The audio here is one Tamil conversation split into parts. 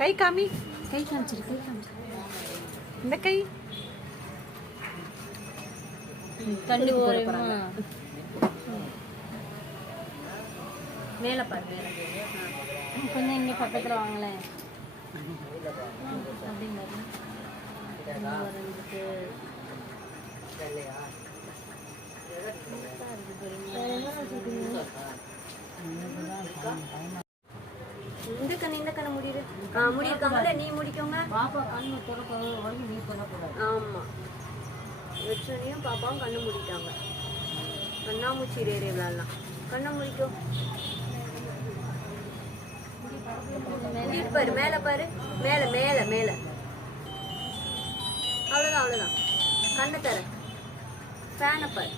கை காமி, கை காமிச்சிரு, கை காமிச்சிரு. இந்த கை கண்ணு ஓரமா மேல பாரு, மேல கொஞ்சம் இங்க பக்கத்துல வாங்களேன். இந்த கண்ணு முடியுது. முடியிருக்காங்கல்ல, நீ முடிக்கோங்க. பாப்பா கண்ணு திறக்க நீ பண்ணக்கூடாது. ஆமா, லட்சுமியும் பாப்பாவும் கண்ணு முடிட்டாங்க. கண்ணாமூச்சி ரேரே விளாடலாம். கண்ணை முடிக்கும். பாரு, மேல பாரு, மேல மேல மேல. அவ்வளவுதான் அவ்வளவுதான். கண்ணை தர, ஃபேனை பாரு.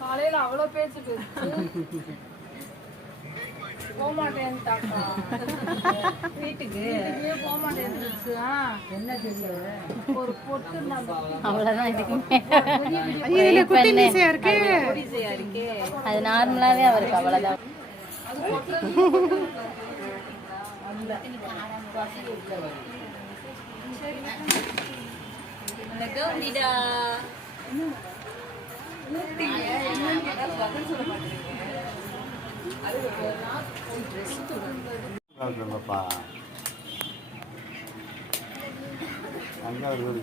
காலையில அவ்வளோ பேச்சு போக மாட்டேன்ட்டாக்கா. வீட்டுக்கு போக மாட்டேன்னுச்சு. என்ன தெரியும், ஒரு பொட்டு அவ்வளவுதான். இருக்கு, அது நார்மலாவே அவருக்கு அவ்வளவுதான்.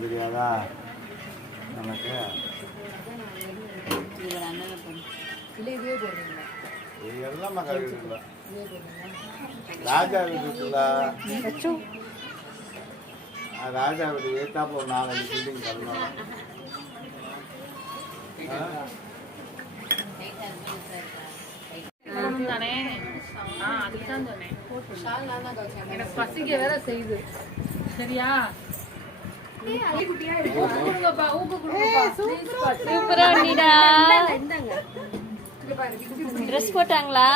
தெரியாதா நமக்கு? எல்லாம் ராஜா வீட்டுல ராஜா வீடு ஏத்தாப்ப ஒரு 4-5 பில்டிங் தரணும். எனக்கு பசிக்க வேற செய்யுது. சரியா, சூப்பரா நீடா. ட்ரெஸ் போட்டாங்களா?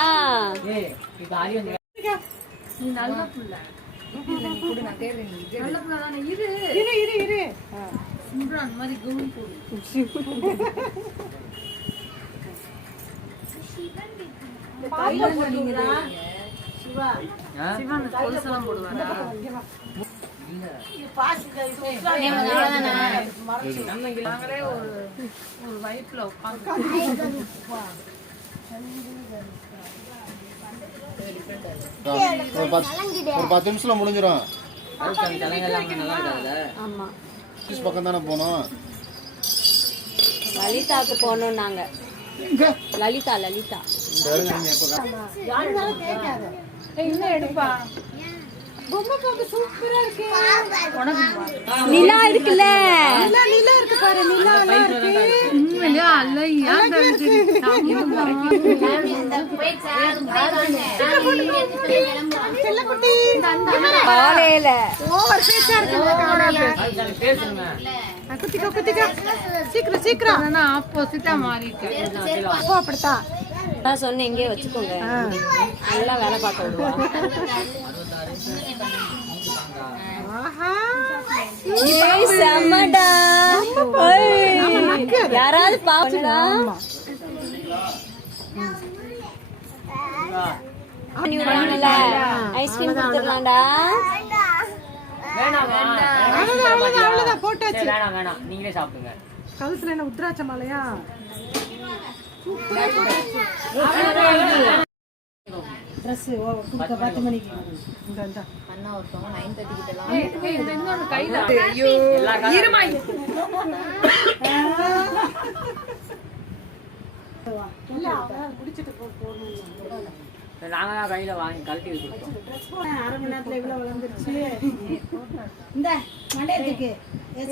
நீ நல்ல புள்ள, நல்ல புள்ள தானே. இரு இரு இரு இரு, சிம்ரான் மாதிரி கவுன் போடு. சிவன் கொலுசெல்லாம் போடுவாரா? நாங்களே ஒரு வைப்ல உட்காந்து ஒரு 10 நிமிஷத்துல முடிஞ்சிடும். ஆமா, பக்கம் தானே போனோம். லலிதாக்கு போனோம் நாங்க. லலிதா லலிதா இன்னும் எடுப்பா. பொம்மை பார்க்க சூப்பரா இருக்கு. நிலா இருக்குல்ல, நிலா இருக்கு பாரு, நிலா எல்லாம் இருக்கு. உண்மையா அல்லையா? காலையில ஓவர் பேச்சா இருக்கு. குத்திக்கோ குத்திக்கோ, சீக்கிரம் சீக்கிரம். ஆனா ஆப்போசிட்டா மாறிட்டு அப்படித்தான் நான் சொன்னேன், இங்கே வச்சுக்கோங்க, நல்லா வேலை பார்க்க விடுவா. செம்மடா, யாராவது பாப்பா ஐஸ்கிரீம் கொடுத்துடலாம்டா. போட்டாச்சு, நீங்களே சாப்பிடுங்க. கழுத்துல என்ன உத்ராட்ச மாலையா? ட்ரெஸ் 10 மணிக்கு அண்ணா ஒருத்தவங்க 9:30 கிட்டலாம். இன்னொரு கையில ஐயோ இருமா, இல்ல அவ குடிச்சிட்டு போறணும். நாங்க தான் கையில வாங்கி கழட்டி வச்சிருக்கோம். 1/2 மணி நேரத்துல இவ்வளவு வளர்ந்துருச்சு. இந்த மண்டையத்துக்கு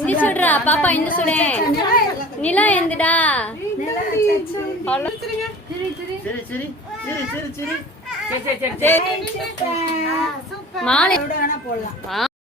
இந்த சுடுறா பாப்பா, இந்த சுடே. நிலா எந்துடா. மாலை போடலாம்.